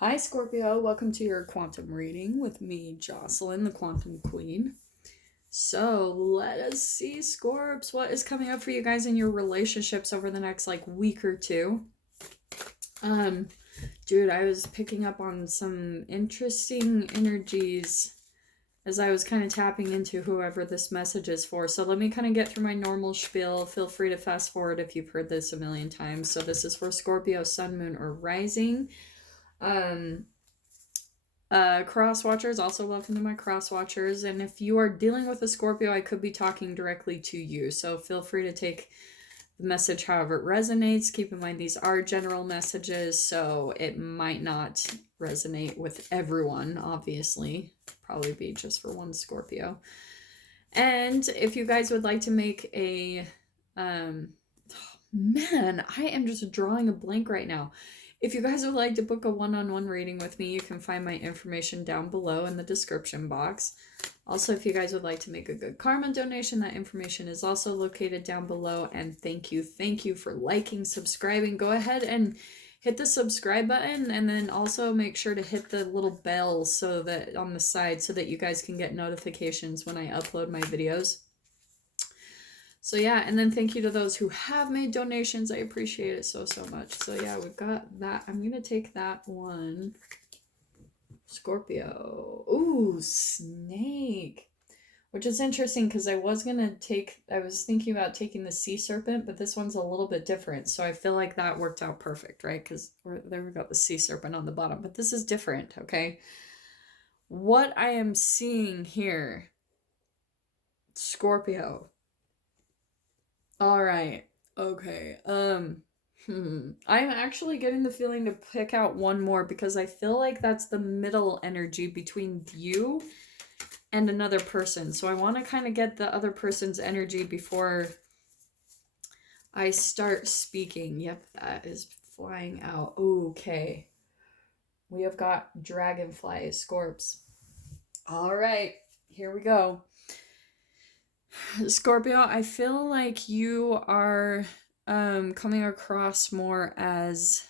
Hi Scorpio, welcome to your quantum reading with me, Jocelyn, the Quantum Queen. So let us see, Scorps, what is coming up for you guys in your relationships over the next week or two. Dude, I was picking up on some interesting energies as I was kind of tapping into whoever this message is for. So let me kind of get through my normal spiel. Feel free to fast forward if you've heard this a million times. So this is for Scorpio, Sun, Moon, or Rising. Cross watchers, also welcome to my cross watchers. And if you are dealing with a Scorpio, I could be talking directly to you. So feel free to take the message however it resonates. Keep in mind these are general messages, so it might not resonate with everyone, obviously. Probably be just for one Scorpio. And if you guys would like to make a man, I am just drawing a blank right now. If you guys would like to book a one-on-one reading with me, you can find my information down below in the description box. Also, if you guys would like to make a good karma donation, that information is also located down below. And thank you for liking, subscribing. Go ahead and hit the subscribe button, and then also make sure to hit the little bell so that on the side so that you guys can get notifications when I upload my videos. So yeah, and then thank you to those who have made donations. I appreciate it so much. So yeah, we've got that. I'm going to take that one. Scorpio. Ooh, snake. Which is interesting because I was thinking about taking the sea serpent, but this one's a little bit different. So I feel like that worked out perfect, right? Because there we got the sea serpent on the bottom, but this is different, okay? What I am seeing here, Scorpio. All right. Okay. I'm actually getting the feeling to pick out one more because I feel like that's the middle energy between you and another person. So I want to kind of get the other person's energy before I start speaking. Yep, that is flying out. Okay. We have got dragonfly, Scorps. All right. Here we go. Scorpio, I feel like you are coming across more as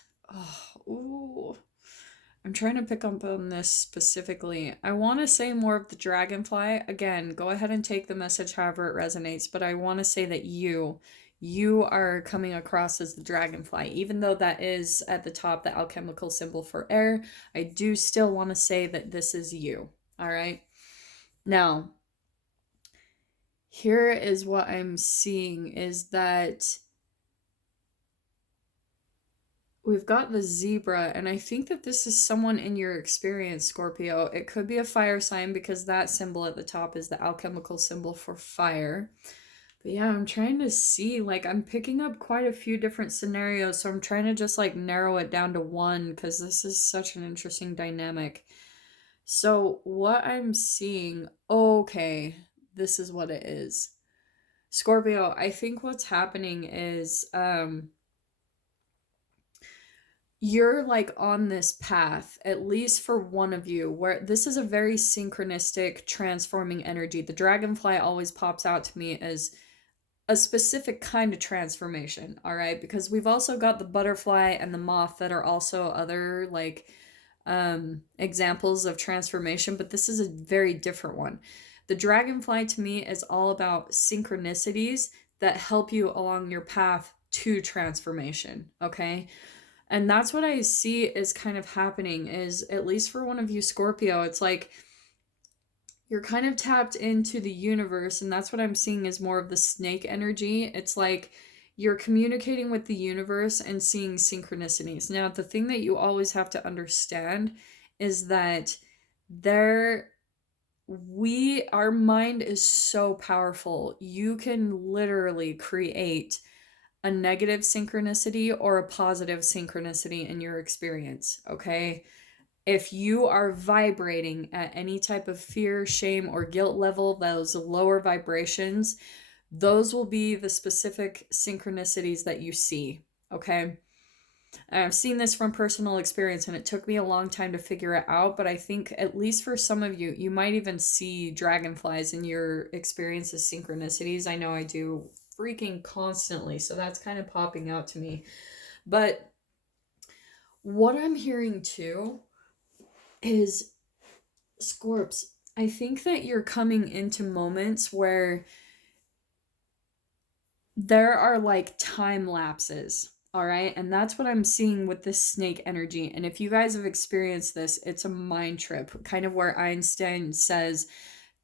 I'm trying to pick up on this specifically. I want to say more of the dragonfly. Again, go ahead and take the message however it resonates, but I want to say that you are coming across as the dragonfly. Even though that is at the top the alchemical symbol for air, I do still want to say that this is you. All right? Now, here is what I'm seeing is that we've got the zebra, and I think that this is someone in your experience, Scorpio. It could be a fire sign because that symbol at the top is the alchemical symbol for fire. But yeah, I'm trying to see, I'm picking up quite a few different scenarios, so I'm trying to just narrow it down to one because this is such an interesting dynamic. So what I'm seeing, okay, this is what it is. Scorpio, I think what's happening is you're on this path, at least for one of you, where this is a very synchronistic transforming energy. The dragonfly always pops out to me as a specific kind of transformation, all right? Because we've also got the butterfly and the moth that are also other examples of transformation, but this is a very different one. The dragonfly to me is all about synchronicities that help you along your path to transformation, okay? And that's what I see is kind of happening is, at least for one of you Scorpio, it's like you're kind of tapped into the universe, and that's what I'm seeing is more of the snake energy. It's like you're communicating with the universe and seeing synchronicities. Now, the thing that you always have to understand is that our mind is so powerful. You can literally create a negative synchronicity or a positive synchronicity in your experience, okay? If you are vibrating at any type of fear, shame, or guilt level, those lower vibrations, those will be the specific synchronicities that you see, okay? I've seen this from personal experience, and it took me a long time to figure it out, but I think at least for some of you, you might even see dragonflies in your experience as synchronicities. I know I do freaking constantly, so that's kind of popping out to me. But what I'm hearing too is, Scorps, I think that you're coming into moments where there are like time lapses. All right. And that's what I'm seeing with this snake energy. And if you guys have experienced this, it's a mind trip, kind of where Einstein says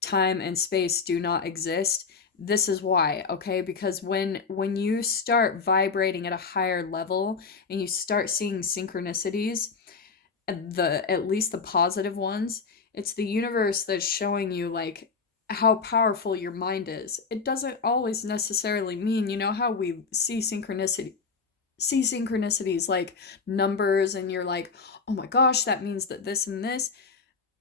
time and space do not exist. This is why, okay? Because when you start vibrating at a higher level and you start seeing synchronicities, at least the positive ones, it's the universe that's showing you like how powerful your mind is. It doesn't always necessarily mean, you know how we see synchronicities like numbers, and you're like, "Oh my gosh, that means that this and this."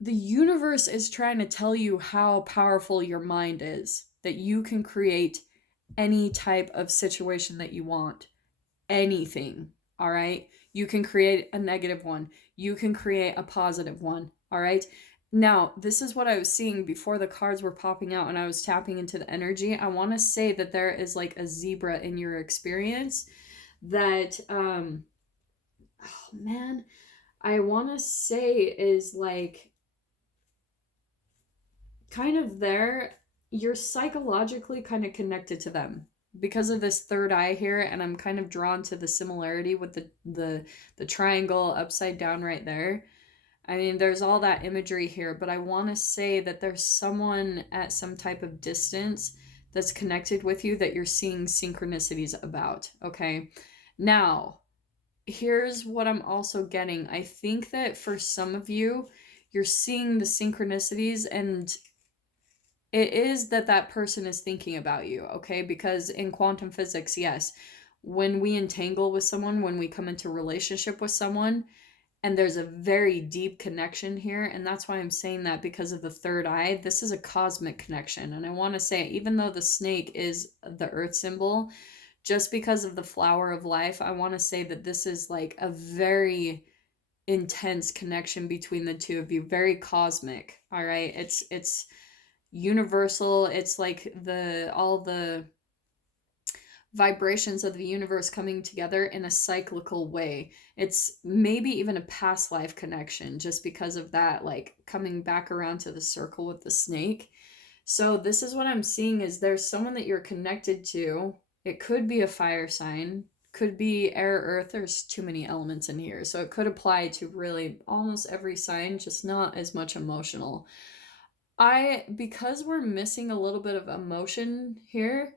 The universe is trying to tell you how powerful your mind is, that you can create any type of situation that you want, anything. All right. You can create a negative one, you can create a positive one. All right. Now, this is what I was seeing before the cards were popping out and I was tapping into the energy. I want to say that there is like a zebra in your experience that, oh man, I want to say is like kind of there. You're psychologically kind of connected to them because of this third eye here, and I'm kind of drawn to the similarity with the triangle upside down right there. I mean, there's all that imagery here, but I want to say that there's someone at some type of distance that's connected with you that you're seeing synchronicities about. Okay. Now, here's what I'm also getting. I think that for some of you, you're seeing the synchronicities, and it is that that person is thinking about you, okay? Because in quantum physics, yes, when we entangle with someone, when we come into relationship with someone, and there's a very deep connection here, and that's why I'm saying that, because of the third eye, this is a cosmic connection. And I want to say, even though the snake is the earth symbol, just because of the flower of life, I want to say that this is like a very intense connection between the two of you, very cosmic. All right, it's universal. It's like the all the vibrations of the universe coming together in a cyclical way. It's maybe even a past life connection, just because of that, like coming back around to the circle with the snake. So this is what I'm seeing, is there's someone that you're connected to. It could be a fire sign, could be air, earth. There's too many elements in here, so it could apply to really almost every sign, just not as much emotional. Because we're missing a little bit of emotion here,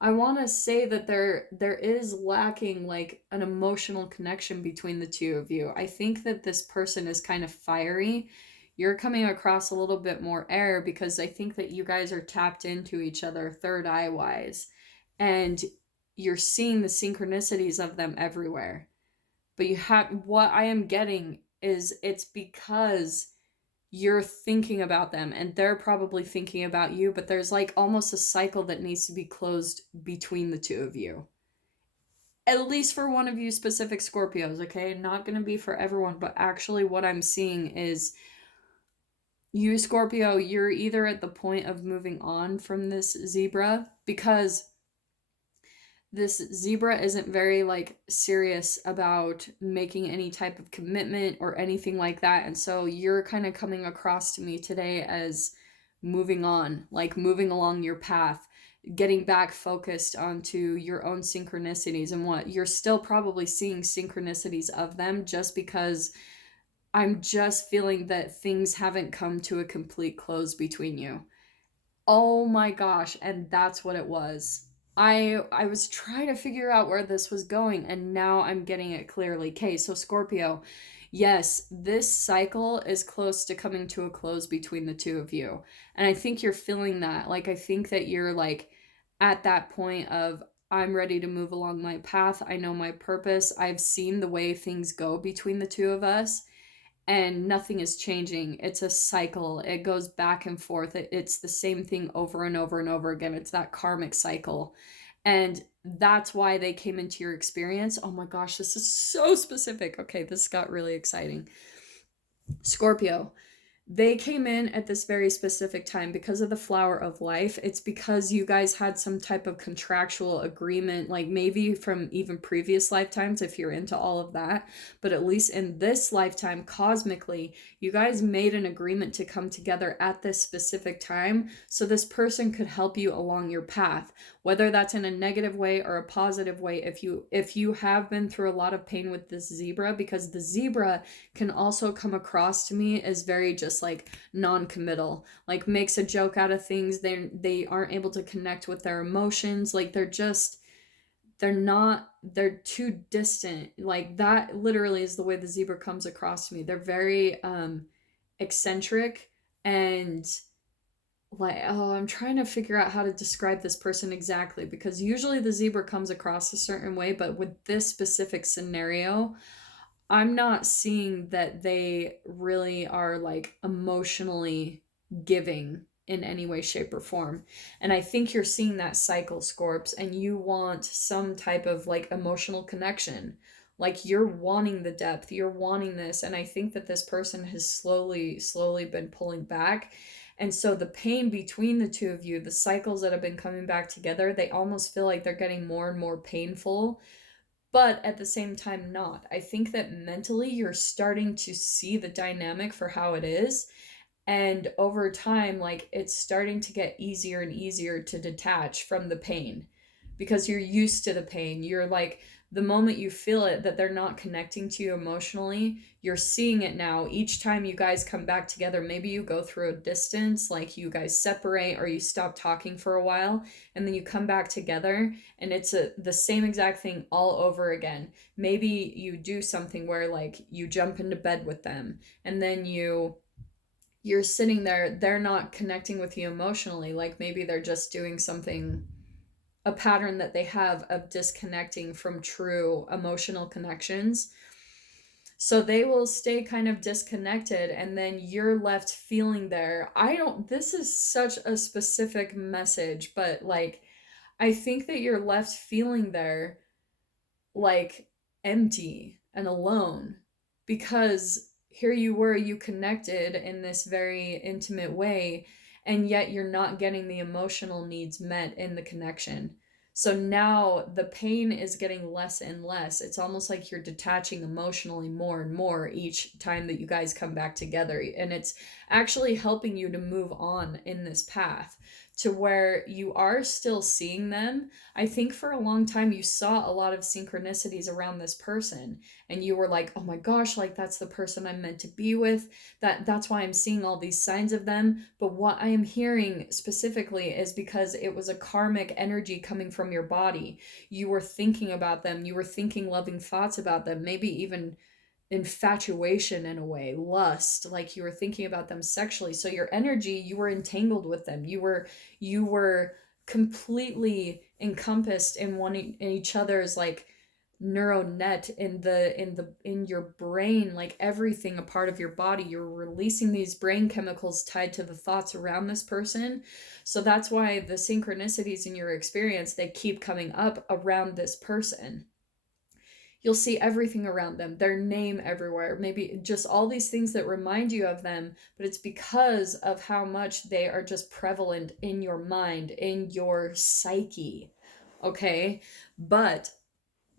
I want to say that there is lacking like an emotional connection between the two of you. I think that this person is kind of fiery. You're coming across a little bit more air, because I think that you guys are tapped into each other third eye wise, and you're seeing the synchronicities of them everywhere. But what I am getting is, it's because you're thinking about them and they're probably thinking about you, but there's like almost a cycle that needs to be closed between the two of you. At least for one of you specific Scorpios, okay? Not going to be for everyone, but actually what I'm seeing is, you Scorpio, you're either at the point of moving on from this zebra, because this zebra isn't very like serious about making any type of commitment or anything like that. And so you're kind of coming across to me today as moving on, like moving along your path, getting back focused onto your own synchronicities, and what you're still probably seeing synchronicities of them, just because I'm just feeling that things haven't come to a complete close between you. Oh my gosh, and that's what it was. I was trying to figure out where this was going, and now I'm getting it clearly. Okay, so Scorpio, yes, this cycle is close to coming to a close between the two of you. And I think you're feeling that. Like, I think that you're like at that point of, I'm ready to move along my path. I know my purpose. I've seen the way things go between the two of us, and nothing is changing. It's a cycle. It goes back and forth. It's the same thing over and over and over again. It's that karmic cycle. And that's why they came into your experience. Oh my gosh, this is so specific. Okay, this got really exciting. Scorpio, They came in at this very specific time because of the flower of life. It's because you guys had some type of contractual agreement, like maybe from even previous lifetimes, if you're into all of that. But at least in this lifetime, cosmically, you guys made an agreement to come together at this specific time so this person could help you along your path, whether that's in a negative way or a positive way. If you have been through a lot of pain with this zebra, because the zebra can also come across to me as very just like non-committal, like makes a joke out of things. They aren't able to connect with their emotions, like they're too distant. Like that literally is the way the zebra comes across to me. They're very eccentric and like, oh, I'm trying to figure out how to describe this person exactly, because usually the zebra comes across a certain way, but with this specific scenario, I'm not seeing that they really are like emotionally giving in any way, shape, or form. And I think you're seeing that cycle, Scorps, and you want some type of like emotional connection. Like you're wanting the depth, you're wanting this. And I think that this person has slowly been pulling back. And so the pain between the two of you, the cycles that have been coming back together, they almost feel like they're getting more and more painful, but at the same time not. I think that mentally you're starting to see the dynamic for how it is, and over time like it's starting to get easier and easier to detach from the pain because you're used to the pain. You're like, the moment you feel it that they're not connecting to you emotionally, you're seeing it now each time you guys come back together. Maybe you go through a distance, like you guys separate or you stop talking for a while, and then you come back together and it's the same exact thing all over again. Maybe you do something where like you jump into bed with them, and then you're sitting there, they're not connecting with you emotionally. Like maybe they're just doing something, a pattern that they have of disconnecting from true emotional connections. So they will stay kind of disconnected, and then you're left feeling there. I don't, this is such a specific message, but like, I think that you're left feeling there like empty and alone, because here you were, you connected in this very intimate way, and yet you're not getting the emotional needs met in the connection. So now the pain is getting less and less. It's almost like you're detaching emotionally more and more each time that you guys come back together. And it's actually helping you to move on in this path to where you are still seeing them. I think for a long time you saw a lot of synchronicities around this person, and you were like, "Oh my gosh, like that's the person I'm meant to be with. That's why I'm seeing all these signs of them." But what I am hearing specifically is because it was a karmic energy coming from your body. You were thinking about them, you were thinking loving thoughts about them, maybe even infatuation in a way, lust, like you were thinking about them sexually. So your energy, you were entangled with them. You were completely encompassed in one in each other's like neural net in your brain, like everything a part of your body. You're releasing these brain chemicals tied to the thoughts around this person. So that's why the synchronicities in your experience, they keep coming up around this person. You'll see everything around them, their name everywhere, maybe just all these things that remind you of them, but it's because of how much they are just prevalent in your mind, in your psyche. Okay? But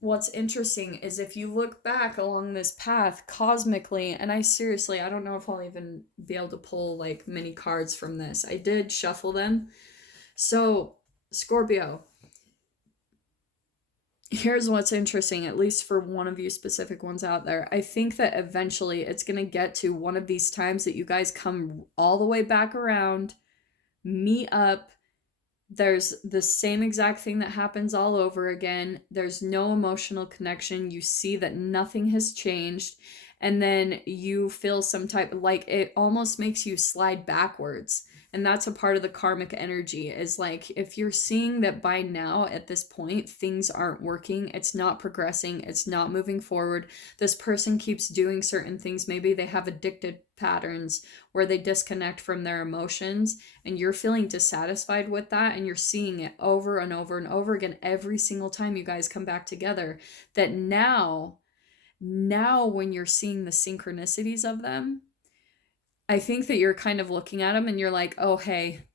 what's interesting is if you look back along this path cosmically, and I don't know if I'll even be able to pull like many cards from this. I did shuffle them. So, Scorpio, here's what's interesting, at least for one of you specific ones out there. I think that eventually it's going to get to one of these times that you guys come all the way back around, meet up. There's the same exact thing that happens all over again. There's no emotional connection. You see that nothing has changed. And then you feel some type, like it almost makes you slide backwards. And that's a part of the karmic energy, is like if you're seeing that by now at this point things aren't working, it's not progressing, it's not moving forward. This person keeps doing certain things. Maybe they have addicted patterns where they disconnect from their emotions, and you're feeling dissatisfied with that, and you're seeing it over and over and over again every single time you guys come back together. That now when you're seeing the synchronicities of them, I think that you're kind of looking at them and you're like, oh, hey,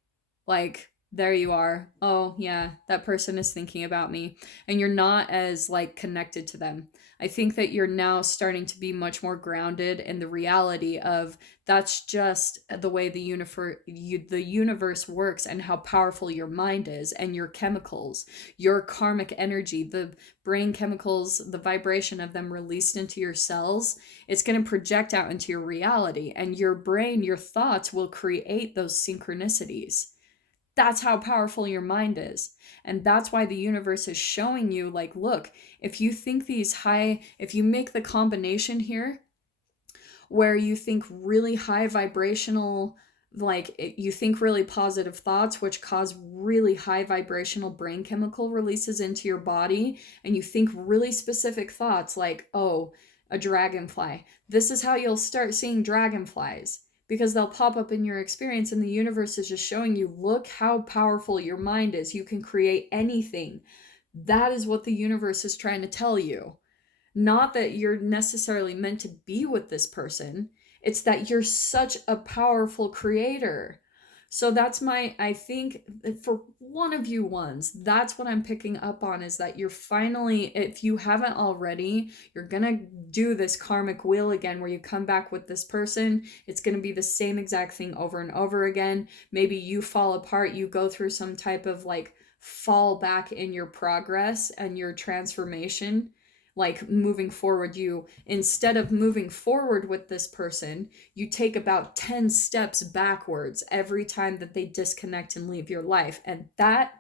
like, there you are. Oh, yeah, that person is thinking about me. And you're not as like connected to them. I think that you're now starting to be much more grounded in the reality of that's just the way the universe works, and how powerful your mind is, and your chemicals, your karmic energy, the brain chemicals, the vibration of them released into your cells. It's going to project out into your reality, and your brain, your thoughts will create those synchronicities. That's how powerful your mind is. And that's why the universe is showing you, like, look, if you think if you make the combination here where you think really high vibrational, like you think really positive thoughts, which cause really high vibrational brain chemical releases into your body, and you think really specific thoughts like, oh, a dragonfly. This is how you'll start seeing dragonflies, because they'll pop up in your experience, and the universe is just showing you, look how powerful your mind is. You can create anything. That is what the universe is trying to tell you. Not that you're necessarily meant to be with this person, it's that you're such a powerful creator. So that's I think for one of you ones, that's what I'm picking up on, is that you're finally, if you haven't already, you're gonna do this karmic wheel again where you come back with this person. It's gonna be the same exact thing over and over again. Maybe you fall apart, you go through some type of like fall back in your progress and your transformation, like moving forward. You, instead of moving forward with this person, you take about 10 steps backwards every time that they disconnect and leave your life. And that,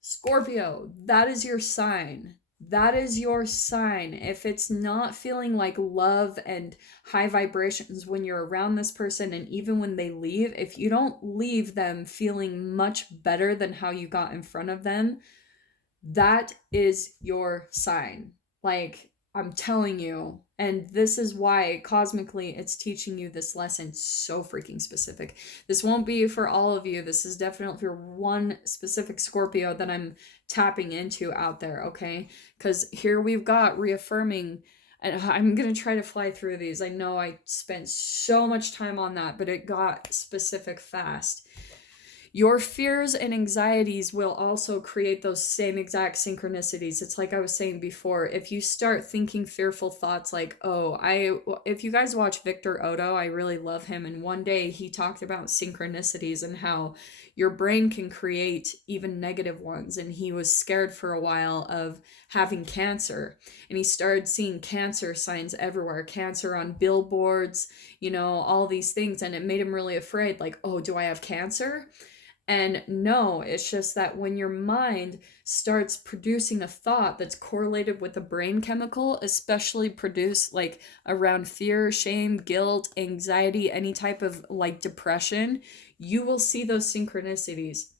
Scorpio, that is your sign. That is your sign. If it's not feeling like love and high vibrations when you're around this person, and even when they leave, if you don't leave them feeling much better than how you got in front of them, that is your sign. Like, I'm telling you. And this is why cosmically it's teaching you this lesson so freaking specific. This won't be for all of you. This is definitely for one specific Scorpio that I'm tapping into out there, okay? Because here we've got reaffirming, and I'm going to try to fly through these. I know I spent so much time on that, but it got specific fast. Your fears and anxieties will also create those same exact synchronicities. It's like I was saying before, if you start thinking fearful thoughts like, oh, if you guys watch Victor Odo, I really love him. And one day he talked about synchronicities and how your brain can create even negative ones. And he was scared for a while of having cancer. And he started seeing cancer signs everywhere, cancer on billboards, all these things. And it made him really afraid, like, oh, do I have cancer? And no, it's just that when your mind starts producing a thought that's correlated with a brain chemical, especially produced like around fear, shame, guilt, anxiety, any type of like depression, you will see those synchronicities.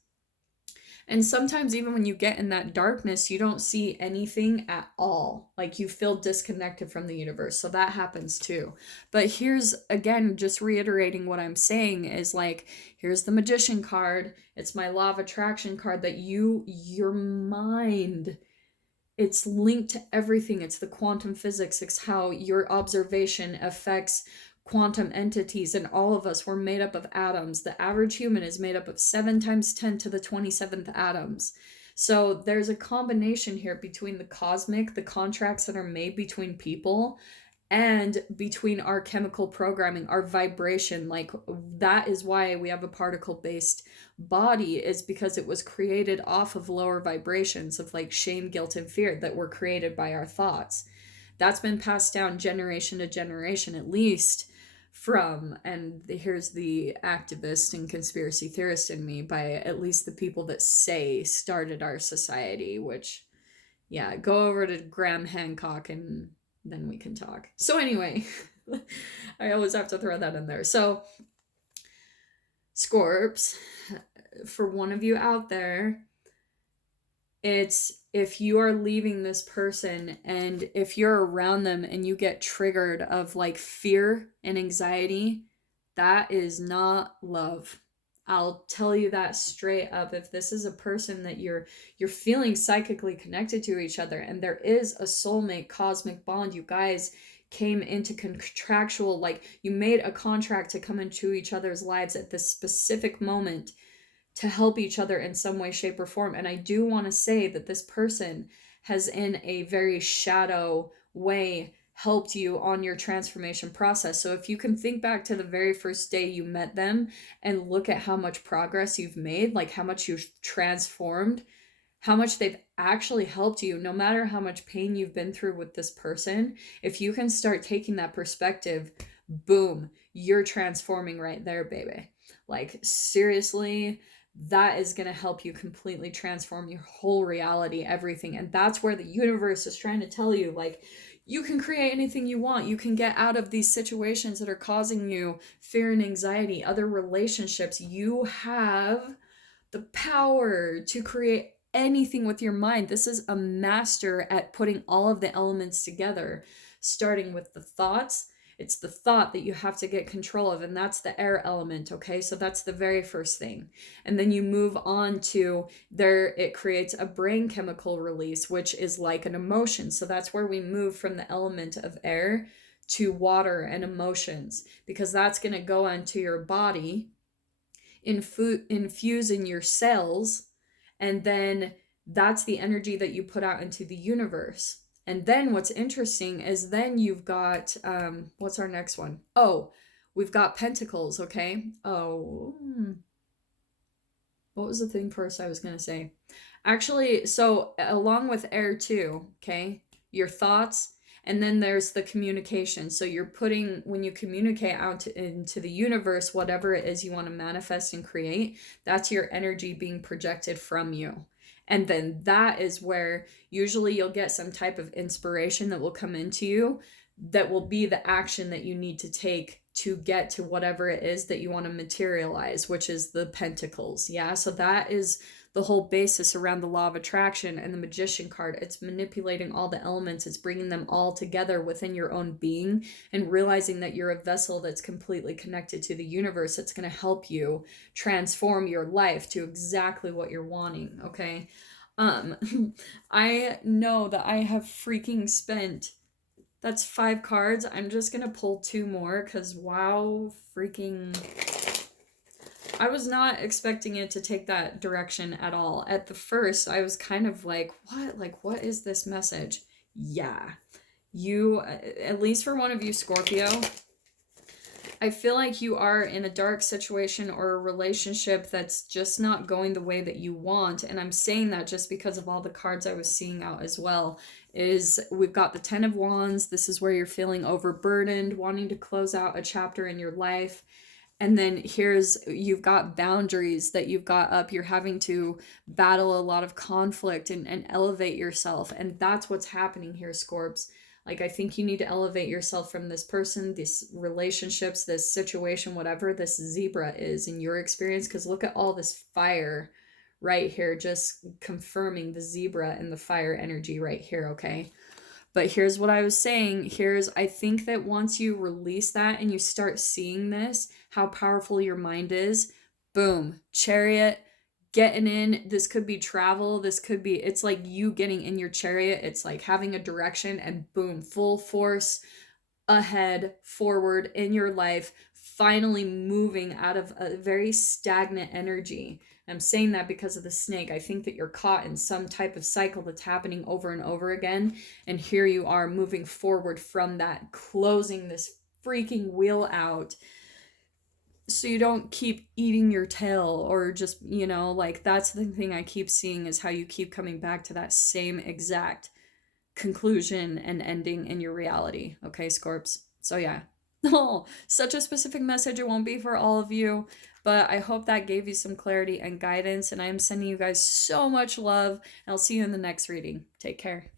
And sometimes, even when you get in that darkness, you don't see anything at all. Like you feel disconnected from the universe. So that happens too. But here's again, just reiterating what I'm saying is like, here's the Magician card. It's my Law of Attraction card that your mind, it's linked to everything. It's the quantum physics. It's how your observation affects quantum entities, and all of us were made up of atoms. The average human is made up of 7 times 10 to the 27th atoms. So there's a combination here between the cosmic, the contracts that are made between people, and between our chemical programming, our vibration. Like that is why we have a particle-based body, is because it was created off of lower vibrations of like shame, guilt, and fear that were created by our thoughts. That's been passed down generation to generation, at least from, and here's the activist and conspiracy theorist in me, by at least the people that say started our society, which, yeah, go over to Graham Hancock and then we can talk. So anyway, I always have to throw that in there. So, Scorps, for one of you out there, it's if you are leaving this person and if you're around them and you get triggered of like fear and anxiety, that is not love. I'll tell you that straight up. If this is a person that you're feeling psychically connected to each other, and there is a soulmate cosmic bond, you guys came into contractual, like you made a contract to come into each other's lives at this specific moment to help each other in some way, shape, or form. And I do want to say that this person has, in a very shadow way, helped you on your transformation process. So if you can think back to the very first day you met them and look at how much progress you've made, like how much you've transformed, how much they've actually helped you, no matter how much pain you've been through with this person, if you can start taking that perspective, boom, you're transforming right there, baby. Like, seriously, that is going to help you completely transform your whole reality, everything. And that's where the universe is trying to tell you, like, you can create anything you want. You can get out of these situations that are causing you fear and anxiety, other relationships. You have the power to create anything with your mind. This is a master at putting all of the elements together, starting with the thoughts. It's the thought that you have to get control of, and that's the air element, okay? So that's the very first thing. And then you move on to there, it creates a brain chemical release, which is like an emotion. So that's where we move from the element of air to water and emotions, because that's going to go onto your body, infuse in your cells, and then that's the energy that you put out into the universe. And then what's interesting is then you've got what's our next one? Oh, we've got pentacles, okay? Oh, what was the thing first I was going to say? Actually, so along with air too, okay? Your thoughts, and then there's the communication. So you're putting, when you communicate out into the universe, whatever it is you want to manifest and create, that's your energy being projected from you. And then that is where usually you'll get some type of inspiration that will come into you that will be the action that you need to take to get to whatever it is that you want to materialize, which is the pentacles. Yeah, so that is the whole basis around the law of attraction and the magician card. It's manipulating all the elements. It's bringing them all together within your own being and realizing that you're a vessel that's completely connected to the universe. That's going to help you transform your life to exactly what you're wanting. Okay. I know that I have freaking spent, that's 5 cards. I'm just going to pull 2 more because wow, freaking, I was not expecting it to take that direction at all. At the first, I was kind of like, what? Like, what is this message? Yeah. You, at least for one of you, Scorpio, I feel like you are in a dark situation or a relationship that's just not going the way that you want. And I'm saying that just because of all the cards I was seeing out as well. Is we've got the 10 of Wands. This is where you're feeling overburdened, wanting to close out a chapter in your life. And then here's, you've got boundaries that you've got up. You're having to battle a lot of conflict and elevate yourself. And that's what's happening here, Scorps. Like, I think you need to elevate yourself from this person, these relationships, this situation, whatever this zebra is in your experience. Because look at all this fire right here, just confirming the zebra and the fire energy right here, okay? But here's what I was saying. I think that once you release that and you start seeing this, how powerful your mind is, boom, chariot, getting in. This could be travel. This could be, it's like you getting in your chariot. It's like having a direction and boom, full force ahead, forward in your life, finally moving out of a very stagnant energy. I'm saying that because of the snake. I think that you're caught in some type of cycle that's happening over and over again. And here you are moving forward from that, closing this freaking wheel out so you don't keep eating your tail or just, like that's the thing I keep seeing is how you keep coming back to that same exact conclusion and ending in your reality. Okay, Scorps? So yeah. Oh, such a specific message. It won't be for all of you, but I hope that gave you some clarity and guidance. And I am sending you guys so much love. And I'll see you in the next reading. Take care.